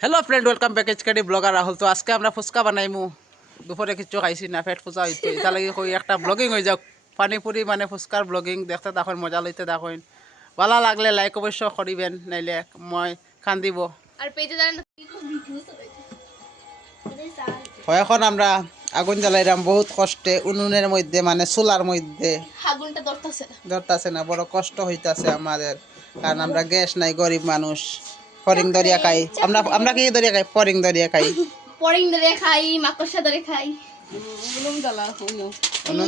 Hello friend welcome back HKD blogger Rahul. तो आज के আমরা ফুচকা বানাইমু দুপুরে কিছু খাইছি না পেট ফুচা হইতো এটা লাগি কই একটা ব্লগিং হয়ে যাক পানিপুরি মানে ফুচকার ব্লগিং দেখতে তখন মজা লইতে দেখুন ভালো লাগলে লাইক অবশ্য করিবেন নাইলে মই খান দিব আর পেজে জানেন এখন আমরা আগুন জ্বালাইলাম বহুত কষ্টে উনুনের মধ্যে মানে চুলার মধ্যে আগুনটা ধরতাছে না বড় কষ্ট হইতাছে আমাদের কারণ আমরা গ্যাস নাই গরিব মানুষ ফরিং দরিয়া খাই আমরা আমরা কি দরিয়া খাই ফরিং দরিয়া খাই পরিং ধরে খাই মাকড়সা ধরে খাই উনুন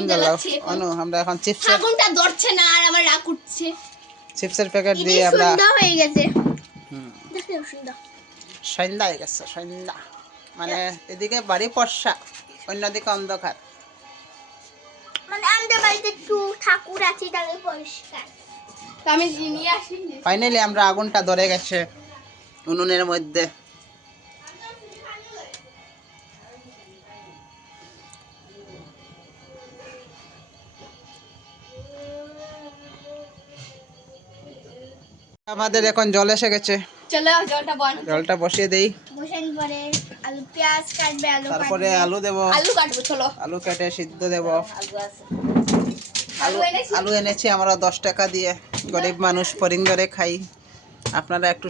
জ্বালাও অনু আমরা এখন চিপস আগুনটা ধরছে না আর আমার রাগ উঠছে চিপসের প্যাকেট দিয়ে আমরা সন্ধ্যা হয়ে গেছে দেখো সন্ধ্যা সন্ধ্যা হয়ে গেছে সন্ধ্যা মানে এদিকে বাড়ি পর্ষা অন্যদিকে অন্ধকার মানে আমাদের বাড়িতে একটু ঠাকুর আছে তাহলে পরিষ্কার আমি নিয়ে আসি ফাইনালি আমরা আগুনটা ধরে গেছে উনুনের মধ্যে আমাদের এখন জল এসে গেছে চলো জলটা বসিয়ে দেই বসান পরে আলু পেঁয়াজ কাটবে তারপরে আলু দেব আলু কাটবো চলো আলু কেটে সিদ্ধ দেব আলু আছে আলু এনেছি আমরা 10 টাকা দিয়ে গরিব মানুষ ফরিং ধরে খাই আপনারা একটু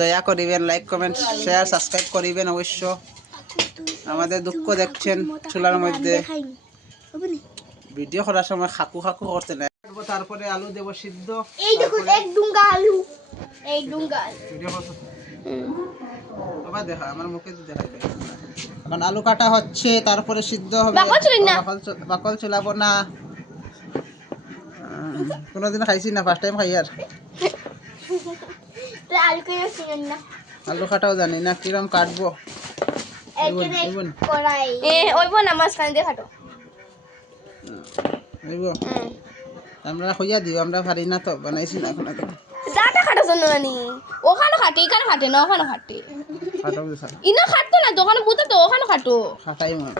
দয়া করিবেন লাইক কমেন্ট শেয়ার সাবস্ক্রাইব করিবেন অবশ্য আমাদের দুঃখ দেখছেন চুলার মধ্যে ভিডিও করার সময় খাকু খাকু করতে না তারপরে আলু দেব সিদ্ধ এই দেখুন এক ডুঙ্গা আলু এই ডুঙ্গা ভিডিও করতে বাবা দেখা আমার মুখে দেখাই এখন আলু কাটা হচ্ছে তারপরে সিদ্ধ হবে বাকল চুলাবো না কোনোদিন খাইছি না ফার্স্ট টাইম খাই আর আলু কেন চিনেন না আলু কাটাও জানি না কিরম কাটবো ওইব না মাঝখানে দিয়ে কাটো আমরা হইয়া দিও আমরা পারি না তো বানাইছি না এখন যাটা কাটো জন্য নানি ওখানে কাটে এখানে কাটে না ওখানে কাটে কাটাও ইনা কাটতো না তো ওখানে বুঝতে তো ওখানে কাটো খাটাই মন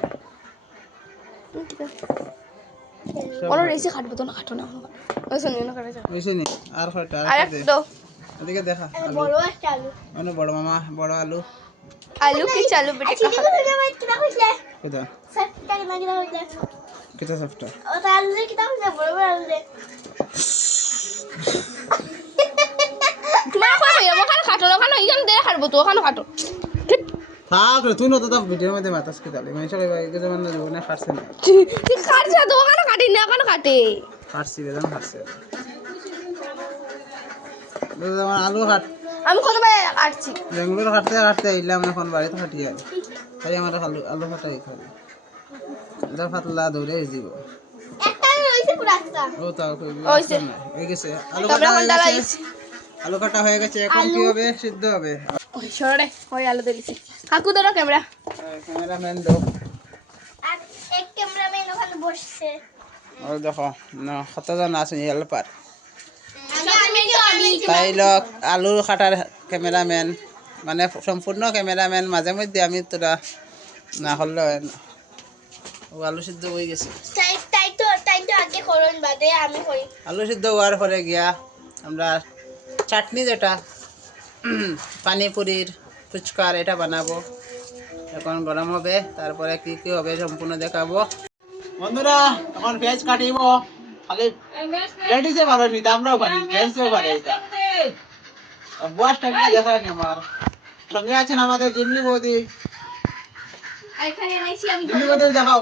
কোনো রেসি কাটবো তো না কাটো না ওই শুনি না কাটে হইছে নি আর কয়টা আর একটু এদিকে দেখা বড় একটা আলু মানে বড় মামা বড় আলু আলু কি চালু বেটে কা কিনা কইলে কোথা সবটা কিনা কিনা কইলে কিটা সফটা ও তা আলু কিনা কইলে বড় বড় আলু না কই ওখানে কাটো না ওখানে ইখানে দিয়ে কাটবো তো ওখানে কাটো থাক রে তুই না তো ভিডিওর মধ্যে মাতাস কি তালে মানে চলে ভাই কে যেমন জীবনে খাটছে না তুই কাটছ তো ওখানে কাটি না ওখানে কাটে খাটছি বেদন খাটছে আমার আলু কাট আমি কত ভাই কাটছি বেঙ্গলোর কাটতে কাটতে আইলাম এখন বাড়িতে কাটি আর খালি আমার আলু আলু কাটাই খালি এটা ফাতলা দৌড়ে দিব একটা হইছে পুরো একটা ও তাও হইছে হয়ে গেছে আলু কাটা হয়ে গেছে আলু কাটা হয়ে গেছে এখন কি হবে সিদ্ধ হবে ওই সরে ওই আলু দিছি কাকু ধরো ক্যামেরা ক্যামেরাম্যান দো আর এক ক্যামেরাম্যান ওখানে বসছে ও দেখো না কতজন আছে হেল্পার আমি তাই লোক আলু কাটার ক্যামেরাম্যান মানে সম্পূর্ণ ক্যামেরাম্যান মাঝে মধ্যে আমি তোরা না হলে ও আলু সিদ্ধ হয়ে গেছে তাই তো আগে করুন বাদে আমি করি আলু সিদ্ধ হওয়ার পরে গিয়া আমরা চাটনি যেটা পানিপুরির ফুচকার এটা বানাবো এখন গরম হবে তারপরে কি কি হবে সম্পূর্ণ দেখাবো বন্ধুরা এখন পেঁয়াজ কাটিব খালি লেডিসে পারো নিতে আমরাও পারি জেন্টসও পারে এটা বয়সটা কি দেখা নি আমার সঙ্গে আছেন আমাদের জিম্মি বৌদি এখানে এনেছি আমি জিম্মি বৌদি দেখাও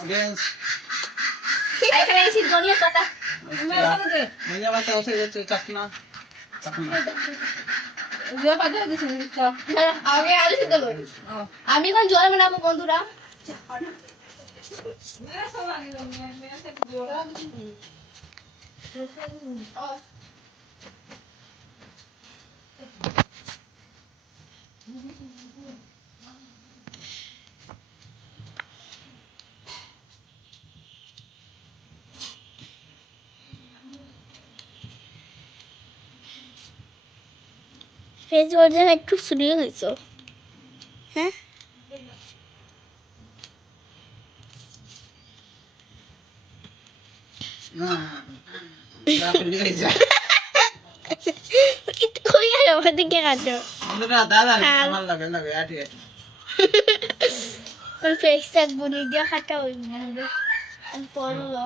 অডিয়েন্স এখানে এনেছি ধনিয়া পাতা ধনিয়া পাতা এসে গেছে চাকনা আগে আলু সিদ্ধ করি আমি এখন জল বানাবো বন্ধুরা ফেস ওজন একটু ফ্রি হয়েছে হ্যাঁ কই আর আমার দিকে কাটো বন্ধুরা দাদা আমার লাগে লাগে আটি ওর ফেসটা বুনি দিয়ে কাটা হই না পড়লো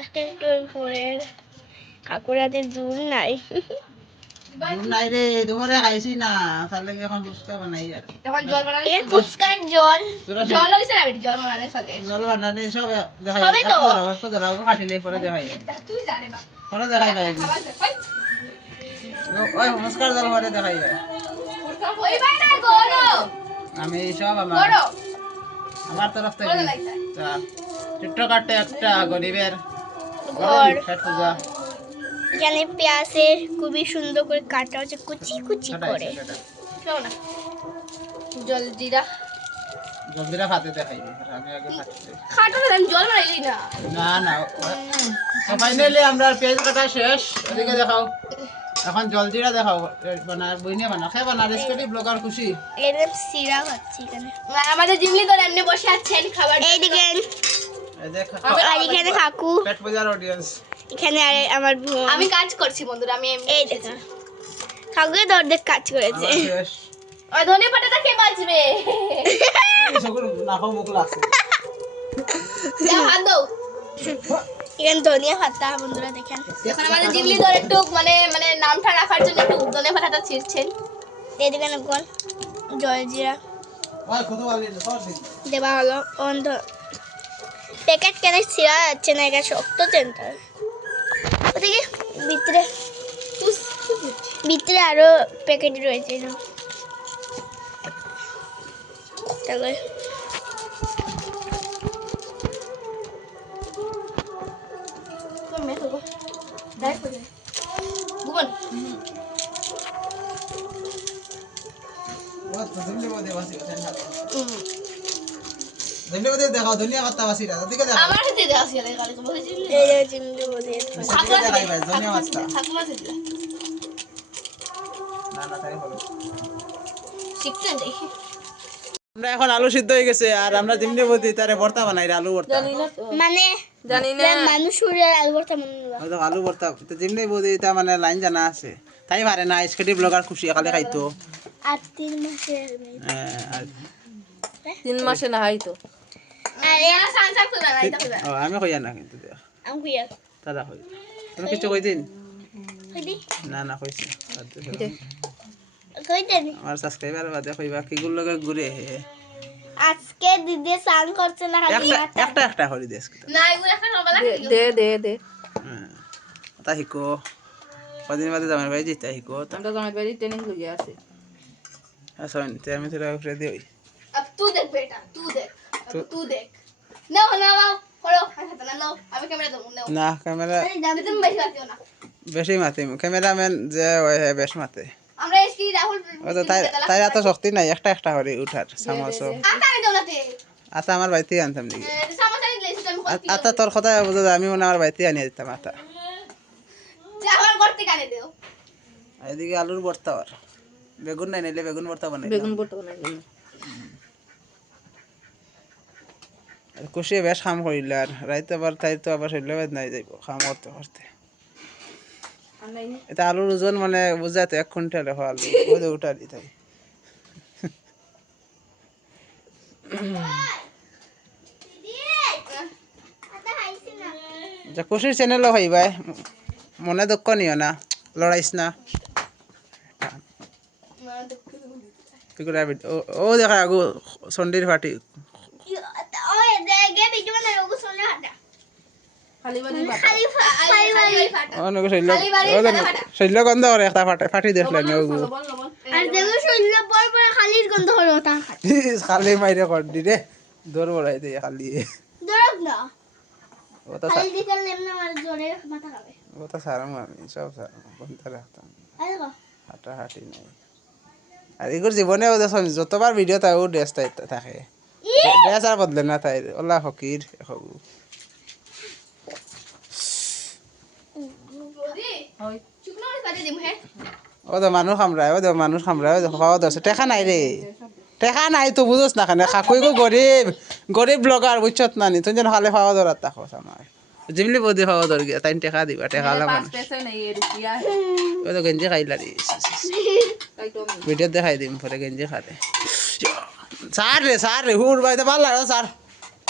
একটা একটু পরে কাকুরাতে জুল নাই জুল নাই রে তোমারে খাইছি না তার লাগে এখন ফুচকা বানাই আর এখন জল বানালে এই ফুচকার জল জল হইছে না বেটি জল বানালে চলে জল বানালে সব দেখাই সবই তো। ধরাও কাটিলে পরে দেখাই তুই জানে না পরে দেখাই ভাই ওই নমস্কার জল পরে দেখাই ভাই ওই ভাই না গরো আমি সব আমার তরফ থেকে ছোট্ট কাটতে একটা গরিবের ঘর পেট পূজা এখানে পেঁয়াজের খুবই সুন্দর করে কাটা হচ্ছে কুচি কুচি করে শোনো না জলজিরা জলদিরা ভাতে দেখাই আমি আগে খাচ্ছি খাটো না আমি জল বানাইলি না না না ফাইনালি আমরা পেঁয়াজ কাটা শেষ এদিকে দেখাও এখন জলজিরা দেখাও বানা বইনে বানা খাই বানা রেসিপি ব্লগার খুশি এরকম সিরা হচ্ছে এখানে আমাদের জিমলি তো এমনি বসে আছেন খাবার এই দেখেন এই দেখ আর এখানে কাকু পেট পূজার অডিয়েন্স এখানে আর আমার বোন আমি কাজ করছি বন্ধুরা আমি এই দেখেন কাকুকে দর্দে কাজ করেছে শেষ আর ধনে পাতাটা কে বাজবে সকল নাফা মুখ লাগছে দাও হাত দাও এখানে ধনিয়া পাতা বন্ধুরা দেখেন এখন আমাদের জিমলি ধর একটু মানে মানে নামটা রাখার জন্য একটু ধনে পাতাটা ছিঁড়ছেন এই দেখেন কোন জলজিরা ওই কত বলি সর দিন দেবা হলো অন্ধ প্যাকেট কেন ছিঁড়া যাচ্ছে না এটা শক্ত চেনটা ওদিকে ভিতরে ভিতরে আরো প্যাকেট রয়েছে না তাহলে ও তো ধন্যবাদ বদে বাসি ধন্যবাদ দেখাও ধনিয়া পাতা বাসিটা এদিকে দেখাও আমার হাতে দেওয়া ছিল গালি তো বলেছি এই যে চিমড়ি বলে এদিকে দেখাই ভাই ধনিয়া পাতা ঠাকুমা দিলা না না তাই বলো শিখছেন দেখি আমরা এখন আলু সিদ্ধ হয়ে গেছে আর আমরা যেমনি বলছি তারে ভর্তা বানাই আলু ভর্তা মানে জানি না মানুষ উড়ে আলু ভর্তা মনে না হয়তো আলু ভর্তা তো যেমনি বলছি তা মানে লাইন জানা আছে তাই পারে না স্কেটি ব্লগার খুশি একালে খাইতো আর 3 মাসে আর 3 মাসে না হয়তো আর এরা সানসার করে না এটা করে ও আমি কইয়া না কিন্তু আমি কইয়া তারা কই তুমি কিছু কই দিন কইদি না না কইছি কই দেন আমার সাবস্ক্রাইবার বাদে কইবা কি গুলো লগে ঘুরে আজকে দিদি সান করছে না খালি একটা একটা হরি দেশ না এগুলো একটা সবাই দে দে দে তা হিকো কদিন বাদে জামাই ভাই জিতা হিকো আমরা জামাই বাড়ি ট্রেনিং লইয়া আছে আসলে তে আমি তোরা উপরে দিই अब तू देख बेटा तू देख अब तू देख ना ना পড়ো হাতে না নাও আমি ক্যামেরা দেবো নাও না ক্যামেরা আমি তুমি বেশি বাতিও না বেশি মাতে ক্যামেরাম্যান যে ওই বেশ মাতে আমরা এসকি রাহুল ও তো তাই এত শক্তি নাই একটা একটা করে উঠার সামস আতা আমি দাও না তে আতা আমার বাড়িতে আনতাম নাকি সামোসা নিয়ে এসেছি আমি করতে আতা তোর কথা বুঝো আমি মনে আমার বাড়িতে আনিয়ে দিতাম আতা যা আমার করতে কানে দিও এদিকে আলুর ভর্তা আর বেগুন নাই নিলে বেগুন ভর্তা বানাই বেগুন বড় বানাই খুশি বেশ কাম করিল আর রাইতে আবার তাই তো আবার শৈল্যবাদ নাই যাইব কাম করতে করতে এটা আলুর ওজন মানে বুঝাতে 1 কুইন্টাল হয় আলু ওই যে উঠালি তাই আতা হাইছে না যা খুশির চ্যানেলও হইবাই মনে দুঃখ নিও না লড়াইস না কি করে ও দেখা আগু সন্ডির ফাটি ওই দেখে ভিডিও না লোগো সোনা হাটা খালি বাড়ি খালি খালি ফাটা অনেক শৈল্য গন্ধ করে একটা ফাটি দেখলেন ওগু আর দেখো শৈল্য পর পর খালির গন্ধ হলো তা খালি মাইরে কর দি রে দৌড় বড়াই দিয়ে খালি দরক না ও তো খালি দিকে এমনি আমার জোরে মাথা খাবে ও তো সারাম আমি সব সারাম বন্ধ রাখতাম আই দেখো হাঁটা হাঁটি নাই আর এগুলো জীবনে ওদের যতবার ভিডিও তাই ও ড্রেস তাই থাকে ড্রেস আর বদলে না তাই ওলা হকির হবু হয় শুকনো করে কাটে দিমু হে ও তো মানুষ খামরায় ও তো মানুষ খামরায় ও দেখো পাওয়া দছে টেকা নাই রে টেকা নাই তো বুঝোস না খানে কাকুই গো গরিব গরিব ব্লগার বুঝছত না নি তুই যেন খালে পাওয়া দরাত তাকো আমার জিমলি বৌদি খাওয়া দর গিয়া তাই টেকা দিবা টেকা আলা पास মানুষ पैसे नहीं है रुपया है ওই তো গেঞ্জি খাইলা রে कई तो नहीं ভিডিও দেখাই দিম পরে গেঞ্জি খালে স্যার রে হুর ভাই তো ভালো লাগে স্যার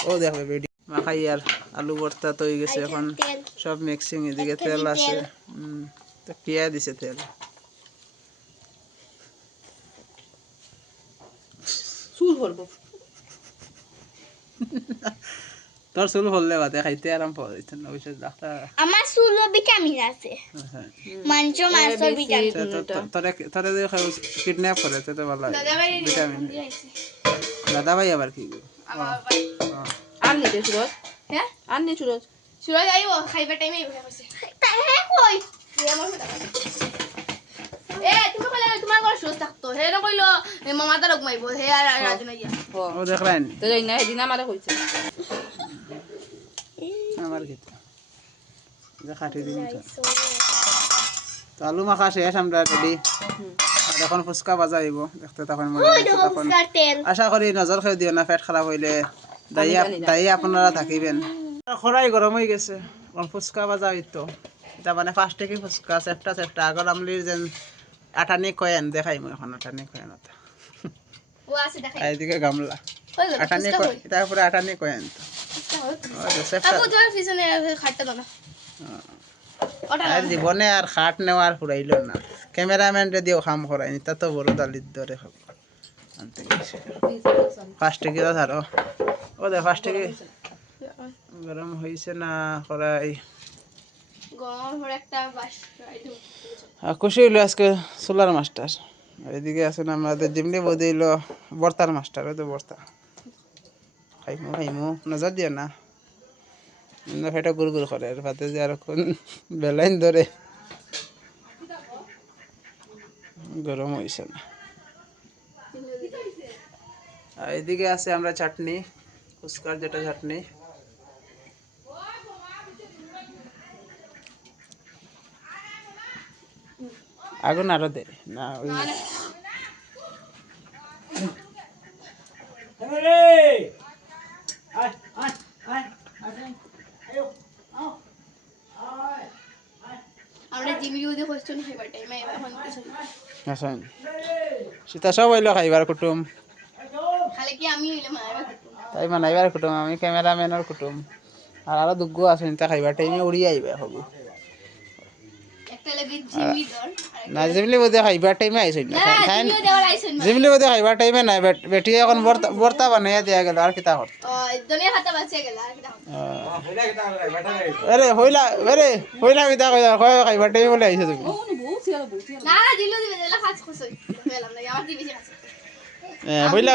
ও দেখবে ভিডিও মাখাই আর আলু ভর্তা তো হয়ে গেছে এখন তেল সব মিক্সিং এদিকে তেল আছে তো পিয়া দিছে তেল सूल भरबो তোর চুল হললে বাদে খাইতে আরাম পাওয়া যাইতে না ওইসব ডাক্তার আমার চুলো ভিটামিন আছে মাংস মাংস ভিটামিন তোরে যে কিডন্যাপ করে তো ভালো ভিটামিন দাদা ভাই আবার কি आन नहीं दे सूरज হ্যাঁ आन नहीं सूरज সুরজ আইবো খাইবার টাইমে আইবো কইছে তাই হ্যাঁ কই এ আমার তুমি কইলা তোমার ঘর সুস্থ থাকতো হে না কইলো মামা তার ঘুমাইবো হে আর রাজু না ইয়া ও দেখলেন तो जाई ना दिन हमारा কইছে আমার কি যে খাটি দিন তো আলু মাখা শেষ আমরা রেডি আর এখন ফুচকা ভাজা হইব দেখতে তখন মজা লাগছে তখন তেল আশা করি নজর খেয়ে দিও না পেট খারাপ হইলে দায়ী আপনারা থাকিবেন খরাই গরম হয়ে গেছে এখন ফুচকা ভাজা হইতো এটা মানে ফার্স্টে কি ফুচকা চেপটা আগর আমলির যেন আটানি কয়েন দেখাই মই এখন আটানি কয়েন ও আছে দেখাই এইদিকে গামলা কই গেল আটানি তারপরে আটানি কয়েন তো চেপটা আপু তোমার পিছনে খাটটা দাও না ওটা আর জীবনে আর খাট নেওয়ার ফুরাইল না ক্যামেরাম্যানরে দিয়েও কাম করাই নি তা তো বড় দালির দরে খাব আনতে গেছে ফার্স্টে কি ধরো ও দে ফার্স্টে কি গরম হইছে না করাই গরম হয়ে একটা বাস খুশি হইলো আজকে সোলার মাস্টার এদিকে আছে না আমাদের জিমনি বৌদি হইলো বর্তার মাস্টার ওই তো বর্তা খাইমু নজর দিও না ফেটা গুড় করে আর ভাতে যে আর বেলাইন ধরে গরম হইছে না আর এদিকে আছে আমরা চাটনি ফুচকার যেটা চাটনি আগুন আরো দে না ওই আমরা জিমি ইউদি কোশ্চেন খাইবার টাইমে এখন কিছু আসেন সীতা সব হইলো খাইবার কুটুম খালি কি আমি হইলে মারবা তাই মানাইবার কুটুম আমি ক্যামেরাম্যানের কুটুম আর আরো দুগো আছেন তা খাইবার টাইমে উড়ি আইবা হবো একটা লাগি জিমি দর না জিমলি বোধে খাইবার টাইমে আইছেন না না জিমিও দেওয়ার আইছেন জিমলি বোধে খাইবার টাইমে নাই বেটি এখন বর্তা বানাইয়া দিয়া গেল আর কিতা কর দুনিয়া খাতা বাঁচিয়ে গেল আর কি দাও হইলা কিতা কই খাইবার টাইমে বলে আইছো তুমি না না দিলো দিবে দিলা খাস খুশ গেলাম না আমার দিবি আছে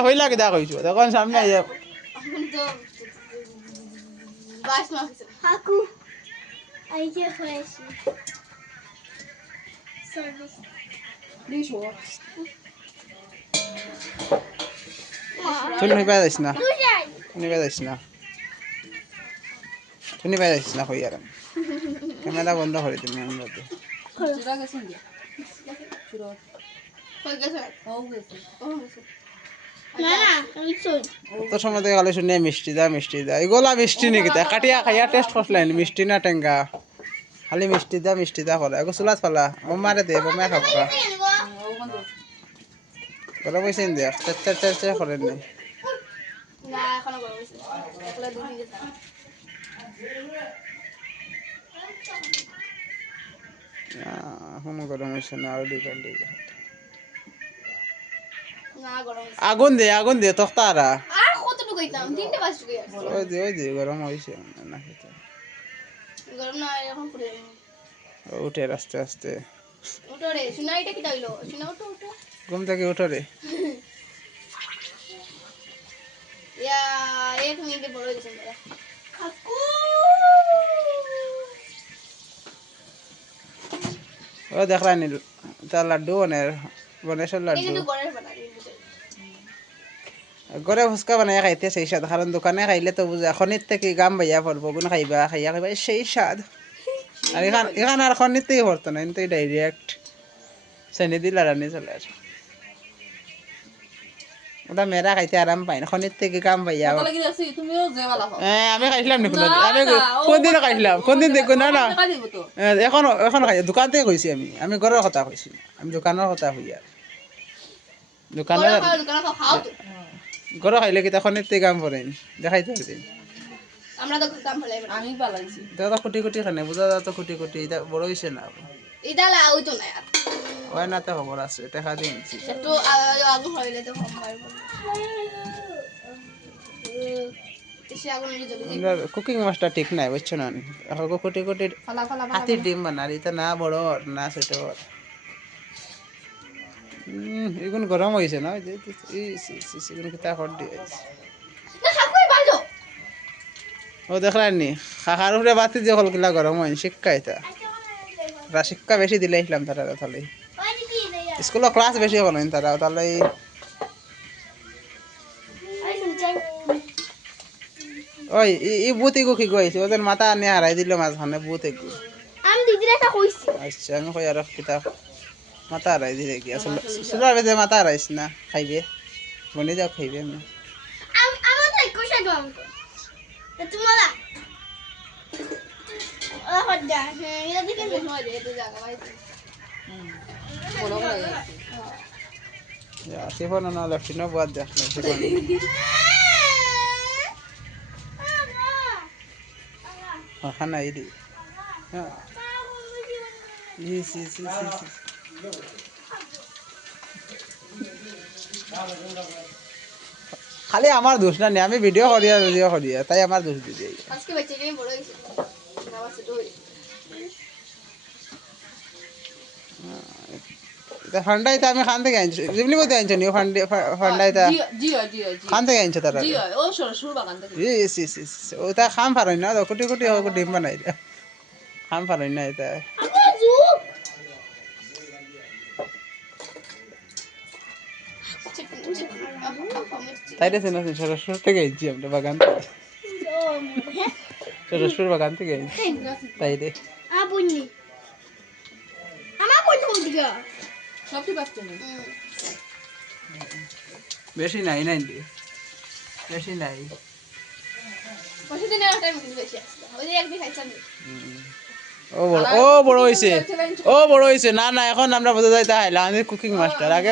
হইলা কিতা কইছো তখন সামনে আইয়া এখন তো বাস না হাকু আই যে হয়েছে সার্ভিস শুনি পাই যাইছ না শুনি পাই যাইছ না কই আর ক্যামেরা বন্ধ করে দিন আমরা सूरज कैसे गया सूरज কই গেছে हो गए ও গেছে না না আমি চল তো সময় থেকে গেলে শুনে মিষ্টি দা এগুলা মিষ্টি নাকি তা কাটিয়া খাইয়া টেস্ট করলেন মিষ্টি না টেঙ্গা খালি মিষ্টি দা করে এগো চুলাত ফালা বোমারে দে বোমা খাবা গলা পয়সা দে চের করেন নি না এখনো গরম হইছে একলা দুই দিন গেছে এখন গরম হয়েছে না আর দিকে না গরম হইছে আগুন দে তক্তারা আর কতটুকু হইতাম তিনটে বাজে গেছে ওই দে গরম হয়েছে না খেতে গরম না এখন পুরো উঠে আস্তে আস্তে ওটো রে শুনা এটা কি তাইলো শুনা ওটো ঘুম থেকে উঠো রে ইয়া এক মিনিটে বড় হইছে মেরা কাকু ও দেখলা নি তার লাড্ডু বনেশ্বর এই লাড্ডু কিন্তু গড়ের বানাই ঘরে ফুচকা বানাই খাইতে সেই স্বাদ কারণ দোকানে খাইলে তো বুঝে খনির থেকে গাম ভাইয়া পড়বো গুণ খাইবা সেই স্বাদ আর এখান আর খনির থেকে পড়তো না কিন্তু ডাইরেক্ট চেনি দিল রানি চলে আসে ও ওটা মেয়েরা খাইতে আরাম পাই না খনির থেকে কাম পাইয়া কত লাগি আছে তুমিও জেওয়ালা হও হ্যাঁ আমি খাইছিলাম নি না, আমি না, কোন দিনও খাইছিলাম কোন দিন দেখো না না টাকা দিব তো এখন এখন খাই দোকান থেকে কইছি আমি ঘরের কথা কইছি আমি দোকানের কথা হই আর দোকানের দোকানে খাও তো ঘরে খাইলে কি তখন এতে কাম করেন দেখাইতে পারবেন আমরা তো কাম হলাই আমি পালাইছি দাদা কোটি কোটি খানে বুঝা দাদা তো কোটি কোটি এটা বড় হইছে না ইদালা ওই তো না আর ওই না তো খবর আছে টাকা দিন একটু আগুন হইলে তো কম পারবো এসে আগুন নিয়ে জ্বলে যায় কুকিং মাস্টার ঠিক নাই বুঝছো না এখন কোটি কোটি ফালা ফালা হাতির ডিম বানার এটা না বড় না ছোট এগুন গরম হয়েছে না এগুন কিতা কর দিয়ে না খাকুই ভালো ও দেখলেন নি খাখার উপরে বাতি দিয়ে হলগুলা গরম হয় শিক্ষা এটা শিক্ষা বেশি দিলে আসলাম তারা তাহলে স্কুলের ক্লাস বেশি হলো তারা তাহলে ওই ই বুত এগু কি কইছে ওদের মাথা আনি হারাই দিল মাঝখানে বুত এগু আমি দিদির একটা কইছি আচ্ছা আমি কই আর কিতা মাথা হারাই দিলে কি আসলে সুরা বেদে মাথা হারাইছ না খাইবে বনি যাও খাইবে আমি আমার তাই কইছা দাও তো তোমালা ও হদ্দা এটা দেখে হয় রে তো জায়গা পাইছি বড় করে সিফোন না লেফটিনো বাদ দেখ না সিফোন খানা ইদি হ্যাঁ ইস খালি আমার দোষ না আমি ভিডিও করি তাই আমার দোষ দিদি আজকে বাচ্চা নিয়ে বড় হইছে বাবা ছোট হই এটা ফান্ডাইতে আমি খান থেকে আনছি জিবলি মধ্যে আনছো নি ফান্ডাইতে জিও খান থেকে আনছো তারা জিও ও সরসুর বাগান থেকে ইস ওটা খাম পারই না কোটি কোটি হোক ডিম বানাই দে খাম পারই না এটা আমার জুক তাই রে না সরস্বর থেকে আনছি আমরা বাগান থেকে সরস্বর বাগান থেকে আনছি তাই রে আবুনি আমার বন্ধু দিগা সবটি পাচ্ছ না বেশি নাই নাইনটি বেশি নাই পয়সা দিনে একটা মিনিট বেশি আসছে ওই যে একদিন খাইছিলাম ও বড় হয়েছে না এখন আমরা বোঝা যাই তাই আমি কুকিং মাস্টার আগে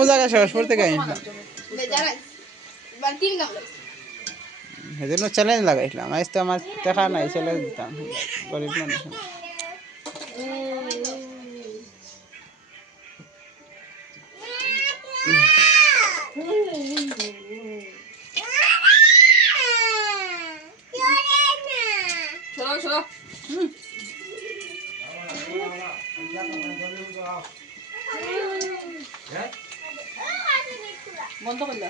বোঝা গেছে সরস্বর থেকে আনছিলাম বেজার মানে 3 গাম লাগছে সেজন্য চ্যালেঞ্জ লাগাইছিলাম আজ তো আমার টাকা নাই চ্যালেঞ্জ দিতাম গরিব মানুষ চলো চলো বন্ধ করলা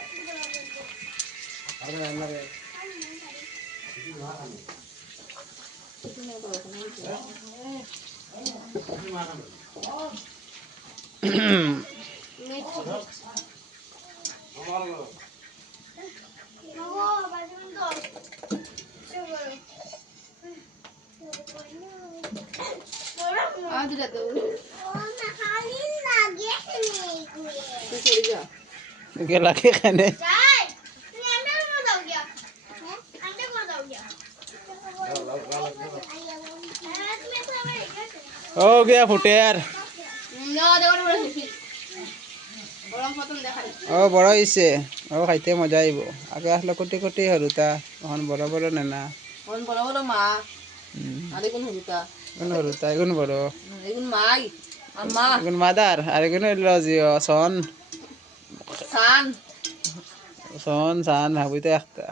আদরা তো চলে যা গেলা কে খানে যাই তুমি अंदर में जाओ क्या हैं अंदर में जाओ क्या हो गया फुटेर না দেখো বড় শিশি গরম প্রথম দেখাই ও বড় হইছে ও খাইতে মজা আইব আগে আসলে কোটি কোটি হরুতা এখন বড় বড় নেনা কোন বড় বড় মা আরে কোন হুতা কোন হরুতা এগুন বড় এগুন মাই আর মা এগুন মাদার আর এগুন হইলো জিও সন সান হাবুইতে একটা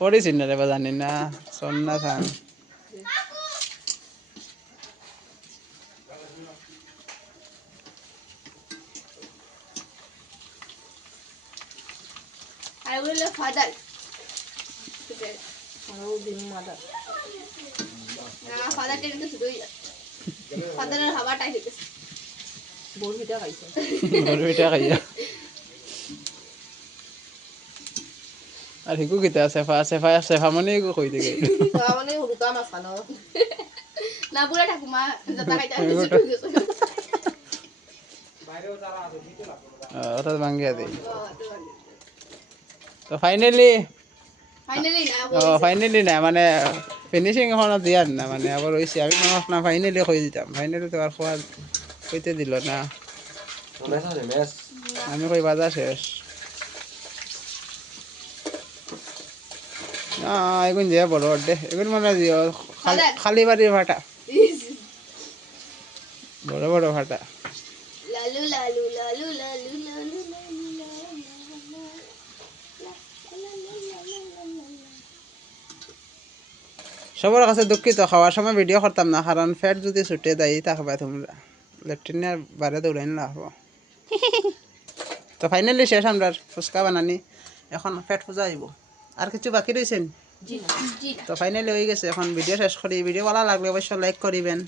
পড়িস না রে বা জানি না সন না সান আর ওগুলো ফাদার আরো দিন মাদা না ফাদার টেনে তো শুরুই ফাদারের হাওয়াটাই হইতেছে বড় ভিটা খাইছে বড়বিটা খাইয়া আর হিকু কিতা সেফা মানে কই দিকে তা মানে হুরুকা মাছ খানো না বুড়া ঠাকুমা যত খাইতে শুরু হইছে ওটা ভাঙ্গিয়া দেই তো ফাইনালি ফাইনালি না ফাইনালি না মানে ফিনিশিং এখনো দিয়ার না মানে আবার হয়েছে আমি মনে না ফাইনালি কই দিতাম ফাইনালি তো আর খোয়া কইতে দিল না আমি কই বাজা শেষ না এগুন যে বড় দে এগুন মানে দিও খালি বাড়ির ভাটা বড় বড় ভাটা লালু লালু লালু লালু লালু লালু সবার কাছে দুঃখিত খাওয়ার সময় ভিডিও করতাম না কারণ ফ্যাট যদি ছুটে দেয় থাকবে তোমরা লেফটিনের বাইরে দৌড়াই না হবো তো ফাইনালি শেষ আমরা ফুচকা বানানি এখন ফ্যাট পূজা আইব আর কিছু বাকি রয়েছেন জি না জি তো ফাইনালি হয়ে গেছে এখন ভিডিও শেষ করি ভিডিও ভালো লাগলে অবশ্যই লাইক করিবেন